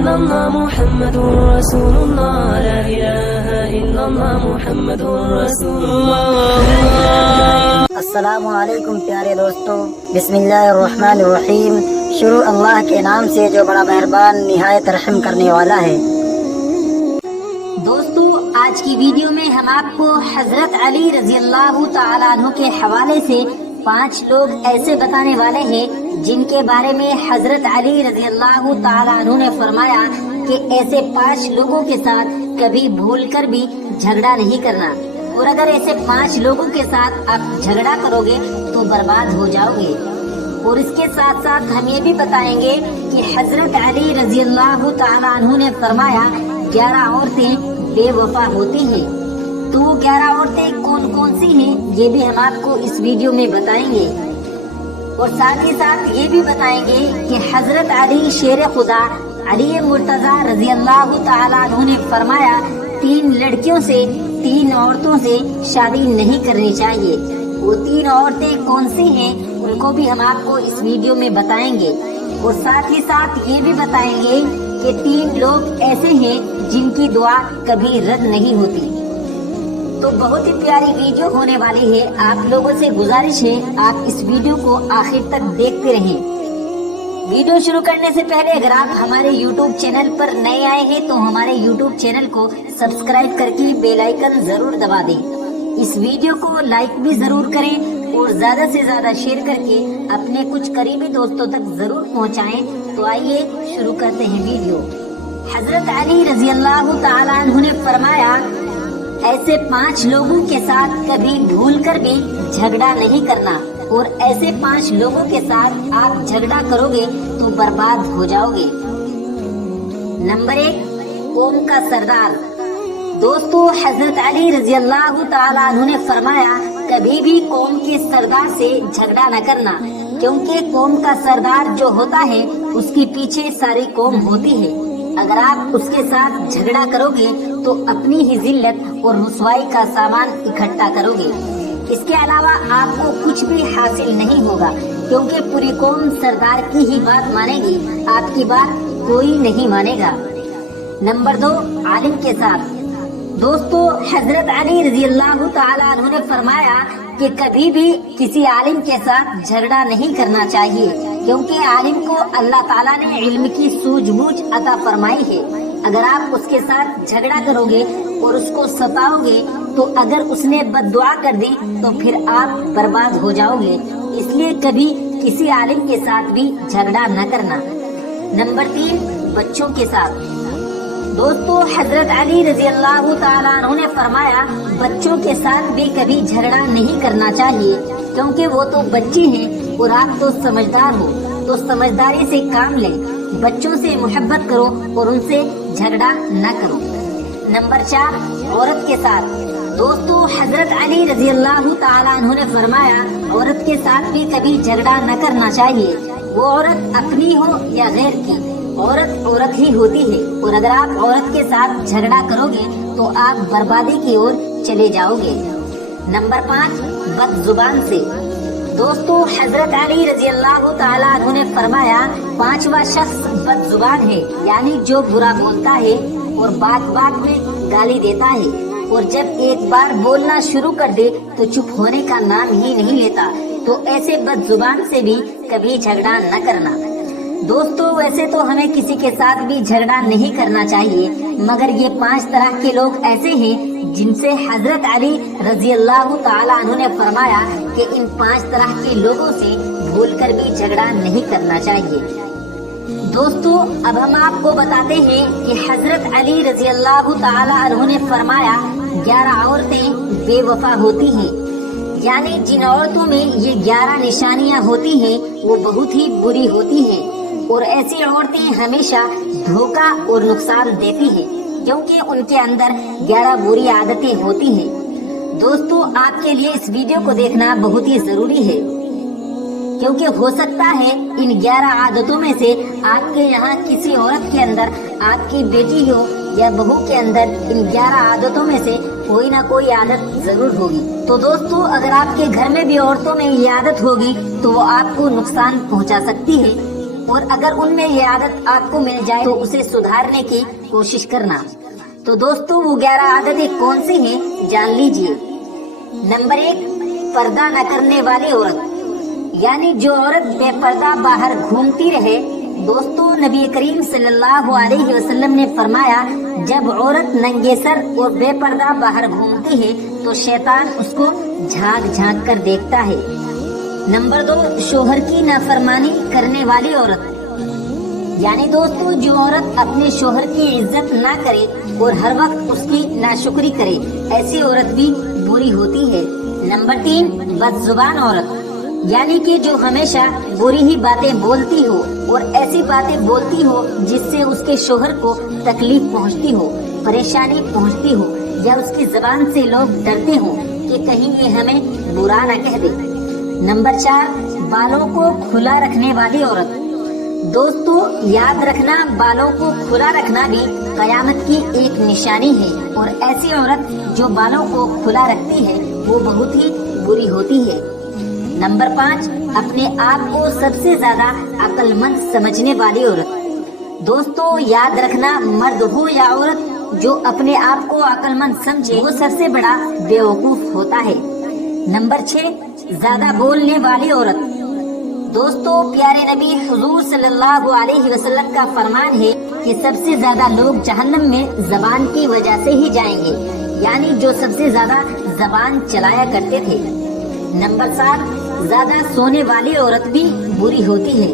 إلا الله محمد رسول الله لا إله إلا الله محمد رسول الله. السلام علیکم پیارے دوستو، بسم اللہ الرحمن الرحیم. شروع اللہ کے نام سے جو بڑا مہربان نہایت رحم کرنے والا ہے. دوستو، آج کی ویڈیو میں ہم آپ کو حضرت علی رضی اللہ تعالیٰ عنہ کے حوالے سے 5 لوگ ایسے بتانے والے ہیں جن کے بارے میں حضرت علی رضی اللہ تعالیٰ عنہ نے فرمایا کہ ایسے 5 لوگوں کے ساتھ کبھی بھول کر بھی جھگڑا نہیں کرنا، اور اگر ایسے 5 لوگوں کے ساتھ آپ جھگڑا کرو گے تو برباد ہو جاؤ گے. اور اس کے ساتھ ساتھ ہم یہ بھی بتائیں گے کہ حضرت علی رضی اللہ تعالیٰ عنہ نے فرمایا 11 عورتیں بے وفا ہوتی ہیں. تو وہ 11 عورتیں کون کون سی ہیں یہ بھی ہم آپ کو اس ویڈیو میں بتائیں گے، اور ساتھ ہی ساتھ یہ بھی بتائیں گے کہ حضرت علی شیر خدا علی مرتضیٰ رضی اللہ تعالیٰ عنہ نے فرمایا 3 لڑکیوں سے 3 عورتوں سے شادی نہیں کرنی چاہیے. وہ 3 عورتیں کون سی ہیں ان کو بھی ہم آپ کو اس ویڈیو میں بتائیں گے، اور ساتھ ہی ساتھ یہ بھی بتائیں گے کہ 3 لوگ ایسے ہیں جن کی دعا کبھی رد نہیں ہوتی. تو بہت ہی پیاری ویڈیو ہونے والی ہے. آپ لوگوں سے گزارش ہے آپ اس ویڈیو کو آخر تک دیکھتے رہیں. ویڈیو شروع کرنے سے پہلے اگر آپ ہمارے یوٹیوب چینل پر نئے آئے ہیں تو ہمارے یوٹیوب چینل کو سبسکرائب کر کے بیل آئیکن ضرور دبا دیں. اس ویڈیو کو لائک بھی ضرور کریں اور زیادہ سے زیادہ شیئر کر کے اپنے کچھ قریبی دوستوں تک ضرور پہنچائیں. تو آئیے شروع کرتے ہیں ویڈیو. حضرت علی رضی اللہ تعالیٰ عنہ نے فرمایا ایسے 5 لوگوں کے ساتھ کبھی بھول کر بھی جھگڑا نہیں کرنا، اور ایسے 5 لوگوں کے ساتھ آپ جھگڑا کرو گے تو برباد ہو جاؤ گے. نمبر 1، قوم کا سردار. دوستو، حضرت علی رضی اللہ تعالیٰ عنہ نے فرمایا کبھی بھی قوم کے سردار سے جھگڑا نہ کرنا، کیونکہ قوم کا سردار جو ہوتا ہے اس کے پیچھے ساری قوم ہوتی ہے. اگر آپ اس کے ساتھ جھگڑا کرو گے تو اپنی ہی ذلت اور رسوائی کا سامان اکٹھا کرو گے. اس کے علاوہ آپ کو کچھ بھی حاصل نہیں ہوگا، کیونکہ پوری قوم سردار کی ہی بات مانے گی، آپ کی بات کوئی نہیں مانے گا. نمبر 2، عالم کے ساتھ. دوستو، حضرت علی رضی اللہ تعالیٰ عنہ نے فرمایا کہ کبھی بھی کسی عالم کے ساتھ جھگڑا نہیں کرنا چاہیے، کیونکہ عالم کو اللہ تعالیٰ نے علم کی سوجھ بوجھ عطا فرمائی ہے. اگر آپ اس کے ساتھ جھگڑا کرو گے اور اس کو ستاؤ گے تو اگر اس نے بد دعا کر دی تو پھر آپ برباد ہو جاؤ گے. اس لیے کبھی کسی عالم کے ساتھ بھی جھگڑا نہ کرنا. نمبر 3، بچوں کے ساتھ. دوستو، حضرت علی رضی اللہ تعالیٰ عنہ نے فرمایا بچوں کے ساتھ بھی کبھی جھگڑا نہیں کرنا چاہیے، کیونکہ وہ تو بچے ہیں اور آپ تو سمجھدار ہو، تو سمجھداری سے کام لیں. بچوں سے محبت کرو اور ان سے جھگڑا نہ کرو. نمبر 4، عورت کے ساتھ. دوستو، حضرت علی رضی اللہ تعالیٰ عنہ نے فرمایا عورت کے ساتھ بھی کبھی جھگڑا نہ کرنا چاہیے. وہ عورت اپنی ہو یا غیر کی، عورت عورت ہی ہوتی ہے، اور اگر آپ عورت کے ساتھ جھگڑا کرو گے تو آپ بربادی کی اور چلے جاؤ گے. نمبر 5، بد زبان سے. دوستو، حضرت علی رضی اللہ تعالیٰ عنہ نے فرمایا 5واں شخص بد زبان ہے، یعنی جو برا بولتا ہے اور بات بات میں گالی دیتا ہے، اور جب ایک بار بولنا شروع کر دے تو چپ ہونے کا نام ہی نہیں لیتا. تو ایسے بد زبان سے بھی کبھی جھگڑا نہ کرنا. دوستو، ویسے تو ہمیں کسی کے ساتھ بھی جھگڑا نہیں کرنا چاہیے، مگر یہ 5 طرح کے لوگ ایسے ہیں جن سے حضرت علی رضی اللہ تعالیٰ عنہ نے فرمایا کہ ان 5 طرح کے لوگوں سے بھول کر بھی جھگڑا نہیں کرنا چاہیے. دوستو، اب ہم آپ کو بتاتے ہیں کہ حضرت علی رضی اللہ تعالیٰ عنہ نے فرمایا 11 عورتیں بے وفا ہوتی ہیں، یعنی جن عورتوں میں یہ 11 نشانیاں ہوتی ہیں وہ بہت ہی بری ہوتی ہیں، اور ایسی عورتیں ہمیشہ دھوکہ اور نقصان دیتی ہیں، کیونکہ ان کے اندر 11 بری عادتیں ہوتی ہیں. دوستو، آپ کے لیے اس ویڈیو کو دیکھنا بہت ہی ضروری ہے، کیونکہ ہو سکتا ہے ان 11 عادتوں میں سے آپ کے یہاں کسی عورت کے اندر، آپ کی بیٹی ہو یا بہو کے اندر ان 11 عادتوں میں سے کوئی نہ کوئی عادت ضرور ہوگی. تو دوستو، اگر آپ کے گھر میں بھی عورتوں میں یہ عادت ہوگی تو وہ آپ کو نقصان پہنچا سکتی ہے. और अगर उनमें ये आदत आपको मिल जाए तो उसे सुधारने की कोशिश करना। तो दोस्तों वो 11 आदतें कौन सी हैं जान लीजिए। नंबर 1, पर्दा न करने वाली औरत, यानी जो औरत बेपर्दा बाहर घूमती रहे। दोस्तों नबी करीम सल्लल्लाहु अलैहि वसल्लम ने फरमाया, जब औरत नंगे सर और बेपर्दा बाहर घूमती है तो शैतान उसको झांक झांक कर देखता है। नंबर 2, शोहर की नाफरमानी करने वाली औरत, यानी दोस्तों जो औरत अपने शोहर की इज्जत ना करे और हर वक्त उसकी नाशुक्री करे, ऐसी औरत भी बुरी होती है। नंबर 3, बदजुबान औरत, यानी कि जो हमेशा बुरी ही बातें बोलती हो और ऐसी बातें बोलती हो जिससे उसके शोहर को तकलीफ पहुंचती हो, परेशानी पहुंचती हो, या उसकी जबान से लोग डरते हो कि कहीं ये हमें बुरा न कह दे। नंबर 4, बालों को खुला रखने वाली औरत। दोस्तों याद रखना, बालों को खुला रखना भी कयामत की एक निशानी है और ऐसी औरत जो बालों को खुला रखती है वो बहुत ही बुरी होती है। नंबर 5, अपने आप को सबसे ज्यादा अक्लमंद समझने वाली औरत। दोस्तों याद रखना, मर्द हो या औरत, जो अपने आप को अक्लमंद समझे वो सबसे बड़ा बेवकूफ होता है। नंबर 6, ज्यादा बोलने वाली औरत। दोस्तों प्यारे नबी हुजूर सल्लल्लाहु अलैहि वसल्लम का फरमान है कि सबसे ज्यादा लोग जहन्नम में जबान की वजह से ही जाएंगे, यानी जो सबसे ज्यादा जबान चलाया करते थे। नंबर 7, ज्यादा सोने वाली औरत भी बुरी होती है।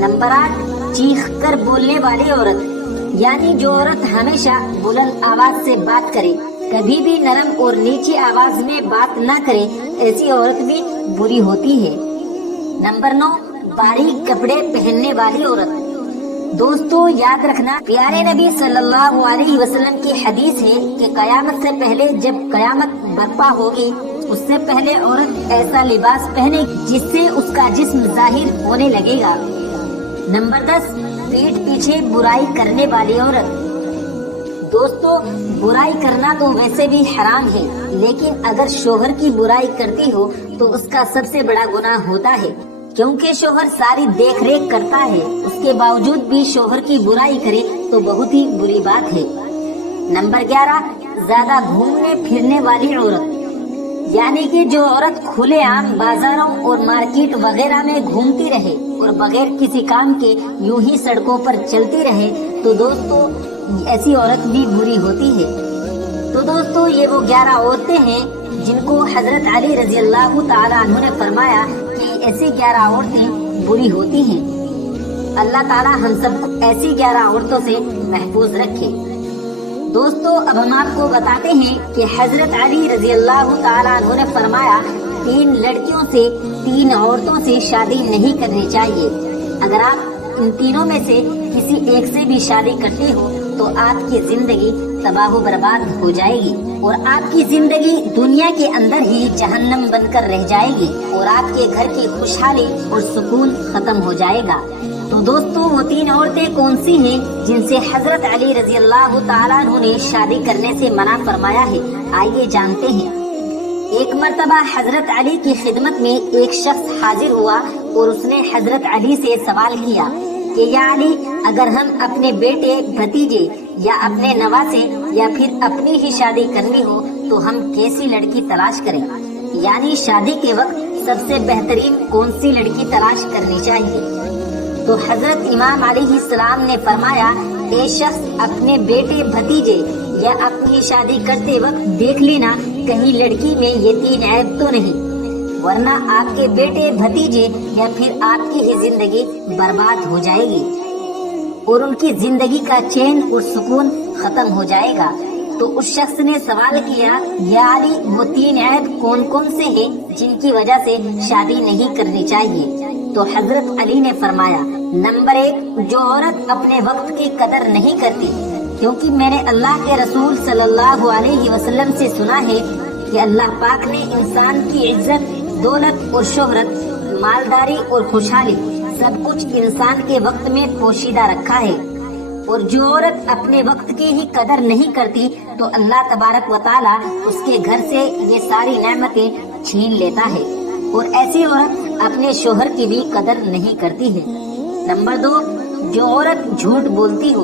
नंबर 8, चीख कर बोलने वाली औरत, यानी जो औरत हमेशा बुलंद आवाज से बात करे, कभी भी नरम और नीची आवाज में बात न करे, ऐसी औरत भी बुरी होती है। नंबर 9, बारीक कपड़े पहनने वाली औरत। दोस्तों याद रखना, प्यारे नबी सल्लल्लाहु अलैहि वसल्लम की हदीस है कि कयामत से पहले जब कयामत बर्पा होगी उससे पहले औरत ऐसा लिबास पहने जिससे उसका जिस्म जाहिर होने लगेगा। नंबर 10, पीठ पीछे बुराई करने वाली औरत। दोस्तों बुराई करना तो वैसे भी हराम है, लेकिन अगर शोहर की बुराई करती हो तो उसका सबसे बड़ा गुनाह होता है, क्योंकि शोहर सारी देख रेख करता है, उसके बावजूद भी शोहर की बुराई करे तो बहुत ही बुरी बात है। नंबर 11, ज्यादा घूमने फिरने वाली औरत, यानी कि जो औरत खुलेआम बाजारों और मार्केट वगैरह में घूमती रहे और बगैर किसी काम के यूं ही सड़कों पर चलती रहे, तो दोस्तों ऐसी औरत भी बुरी होती है। तो दोस्तों ये वो 11 औरतें हैं जिनको हजरत अली रजी अल्लाह ताला अन्हु ने फरमाया कि ऐसी 11 औरतें बुरी होती हैं। अल्लाह ताला हम सबको ऐसी 11 औरतों से महफूज रखे। दोस्तों अब हम आपको बताते हैं कि हजरत अली रजी अल्लाह ताला अन्हु ने फरमाया 3 लड़कियों से 3 औरतों से शादी नहीं करनी चाहिए। अगर आप इन तीनों में से किसी एक से भी शादी करते हो तो आपकी जिंदगी तबाह बर्बाद हो जाएगी और आपकी जिंदगी दुनिया के अंदर ही जहन्नम बनकर रह जाएगी और आपके घर की खुशहाली और सुकून खत्म हो जाएगा। तो दोस्तों वो 3 औरतें कौन सी हैं जिनसे हजरत अली रजी अल्लाह ताला अन्हु ने शादी करने से मना फरमाया है, आइए जानते हैं। एक मर्तबा हजरत अली की खिदमत में एक शख्स हाजिर हुआ और उसने हजरत अली से सवाल किया कि या अली, अगर हम अपने बेटे, भतीजे या अपने नवासे या फिर अपनी ही शादी करनी हो तो हम कैसी लड़की तलाश करें, यानी शादी के वक्त सबसे बेहतरीन कौन सी लड़की तलाश करनी चाहिए। तो हजरत इमाम अलैहिस्सलाम ने फरमाया, ए शख्स अपने बेटे, भतीजे या अपनी शादी करते वक्त देख लेना कहीं लड़की में ये 3 ऐब तो नहीं, वरना आपके बेटे, भतीजे या फिर आपकी ही जिंदगी बर्बाद हो जाएगी और उनकी जिंदगी का चैन और सुकून खत्म हो जाएगा। तो उस शख्स ने सवाल किया, या अली वो 3 ऐब कौन कौन से हैं जिनकी वजह से शादी नहीं करनी चाहिए। तो हजरत अली ने फरमाया, नंबर 1, जो औरत अपने वक्त की कदर नहीं करती, क्योंकि मैंने अल्लाह के रसूल सल्लल्लाहु अलैहि वसल्लम से सुना है कि अल्लाह पाक ने इंसान की इज्जत, दौलत और शोहरत, मालदारी और खुशहाली सब कुछ इंसान के वक्त में पोशीदा रखा है, और जो औरत अपने वक्त की ही कदर नहीं करती तो अल्लाह तबारक व ताला उसके घर से ये सारी नेमतें छीन लेता है, और ऐसी औरत अपने शोहर की भी कदर नहीं करती है। नंबर 2, जो औरत झूठ बोलती हो,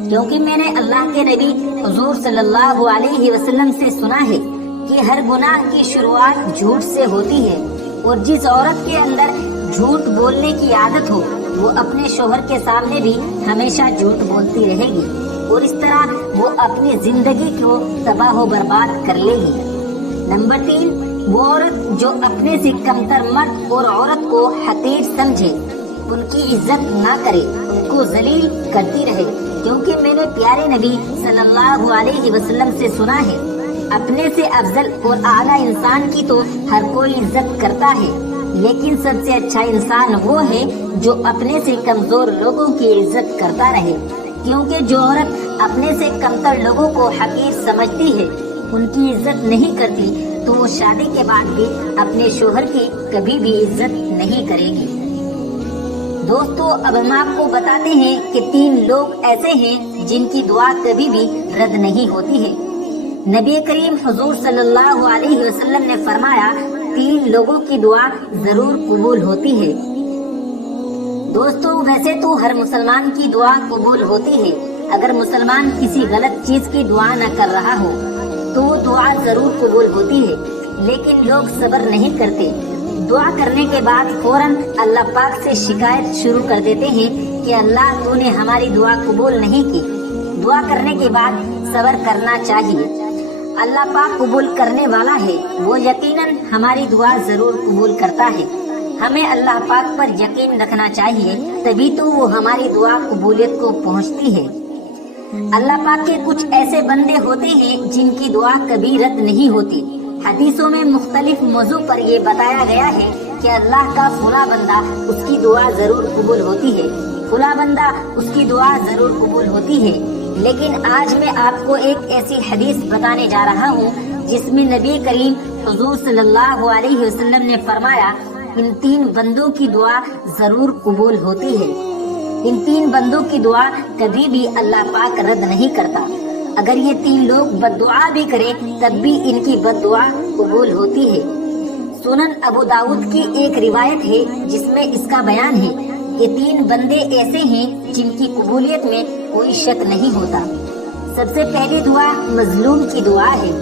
क्योंकि मैंने अल्लाह के नबी हुजूर सल्लल्लाहु अलैहि वसल्लम से सुना है कि हर गुनाह की शुरुआत झूठ से होती है, और जिस औरत के अंदर झूठ बोलने की आदत हो वो अपने शोहर के सामने भी हमेशा झूठ बोलती रहेगी, और इस तरह वो अपनी जिंदगी को तबाह व बर्बाद कर लेगी। नंबर 3, वो औरत जो अपने से कमतर मर्द और औरत को हकीर समझे, उनकी इज्जत ना करे, उनको जलील करती रहे, क्योंकि मैंने प्यारे नबी सल्लल्लाहु अलैहि वसल्लम से सुना है, अपने से अफजल और आला इंसान की तो हर कोई इज्जत करता है, लेकिन सबसे अच्छा इंसान वो है जो अपने से कमजोर लोगों की इज्जत करता रहे, क्योंकि जो औरत अपने से कमतर लोगों को हकीर समझती है, उनकी इज्जत नहीं करती, तो वो शादी के बाद भी अपने शोहर की कभी भी इज्जत नहीं करेगी। दोस्तों, अब हम आपको बताते हैं कि 3 लोग ऐसे हैं जिनकी दुआ कभी भी रद्द नहीं होती है। नबी करीम हुजूर सल्लल्लाहु अलैहि वसल्लम ने फरमाया, 3 लोगों की दुआ जरूर कबूल होती है। दोस्तों, वैसे तो हर मुसलमान की दुआ कबूल होती है। अगर मुसलमान किसी गलत चीज की दुआ न कर रहा हो तो वो दुआ जरूर कबूल होती है, लेकिन लोग सब्र नहीं करते। दुआ करने के बाद फौरन अल्लाह पाक से शिकायत शुरू कर देते हैं कि अल्लाह तूने हमारी दुआ कबूल नहीं की। दुआ करने के बाद सब्र करना चाहिए। अल्लाह पाक कबूल करने वाला है, वो यकीनन हमारी दुआ जरूर कबूल करता है। हमें अल्लाह पाक पर यकीन रखना चाहिए, तभी तो वो हमारी दुआ कबूलियत को पहुंचती है। अल्लाह पाक के कुछ ऐसे बंदे होते हैं जिनकी दुआ कभी रद्द नहीं होती। हदीसों में मुख्तलिफ मौजू पर ये बताया गया है कि अल्लाह का फला बंदा उसकी दुआ जरूर कबूल होती है, फला बंदा उसकी दुआ जरूर कबूल होती है। लेकिन आज मैं आपको एक ऐसी हदीस बताने जा रहा हूँ जिसमें नबी करीम हुजूर सल्लल्लाहु अलैहि वसल्लम ने फरमाया, इन 3 बंदों की दुआ जरूर कबूल होती है। इन 3 बंदों की दुआ कभी भी अल्लाह पाक रद्द नहीं करता। अगर ये 3 लोग बद्दुआ भी करें तब भी इनकी बद्दुआ कबूल होती है। सुनन अबू दाऊद की एक रिवायत है जिसमें इसका बयान है कि 3 बंदे ऐसे हैं जिनकी कबूलियत में कोई शक नहीं होता। सबसे पहली दुआ मजलूम की दुआ है।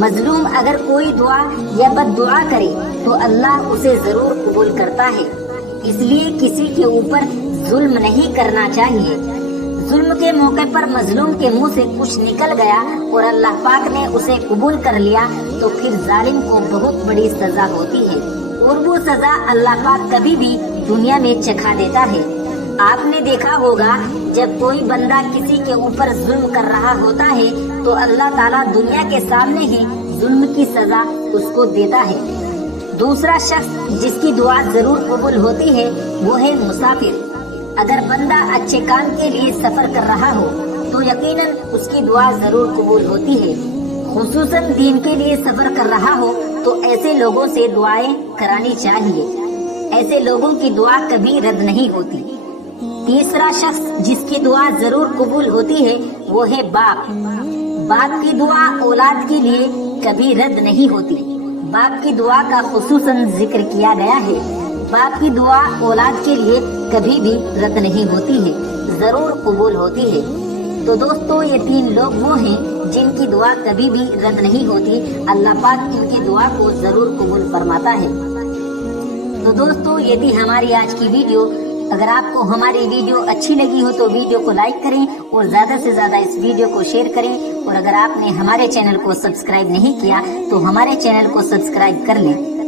मजलूम अगर कोई दुआ या बद्दुआ करे तो अल्लाह उसे जरूर कबूल करता है, इसलिए किसी के ऊपर जुल्म नहीं करना चाहिए। जुल्म के मौके पर मजलूम के मुंह से कुछ निकल गया और अल्लाह पाक ने उसे कबूल कर लिया तो फिर जालिम को बहुत बड़ी सजा होती है, और वो सजा अल्लाह पाक कभी भी दुनिया में चखा देता है। आपने देखा होगा जब कोई बंदा किसी के ऊपर जुल्म कर रहा होता है तो अल्लाह ताला दुनिया के सामने ही जुल्म की सजा उसको देता है। दूसरा शख्स जिसकी दुआ जरूर कबूल होती है वो है मुसाफिर। अगर बंदा अच्छे काम के लिए सफर कर रहा हो तो यकीनन उसकी दुआ जरूर कबूल होती है। खुसूसन दीन के लिए सफर कर रहा हो तो ऐसे लोगों से दुआएं करानी चाहिए। ऐसे लोगों की दुआ कभी रद्द नहीं होती। तीसरा शख्स जिसकी दुआ जरूर कबूल होती है वो है बाप। बाप की दुआ औलाद के लिए कभी रद्द नहीं होती। बाप की दुआ का खुसूसन जिक्र किया गया है। बाप की दुआ औलाद के लिए कभी भी रद्द नहीं होती है, जरूर कबूल होती है। तो दोस्तों, ये 3 लोग वो हैं जिनकी दुआ कभी भी रद्द नहीं होती। अल्लाह पाक इनकी दुआ को जरूर कबूल फरमाता है। तो दोस्तों, ये थी हमारी आज की वीडियो। अगर आपको हमारी वीडियो अच्छी लगी हो तो वीडियो को लाइक करें और ज्यादा से ज्यादा इस वीडियो को शेयर करें। और अगर आपने हमारे चैनल को सब्सक्राइब नहीं किया तो हमारे चैनल को सब्सक्राइब कर लें।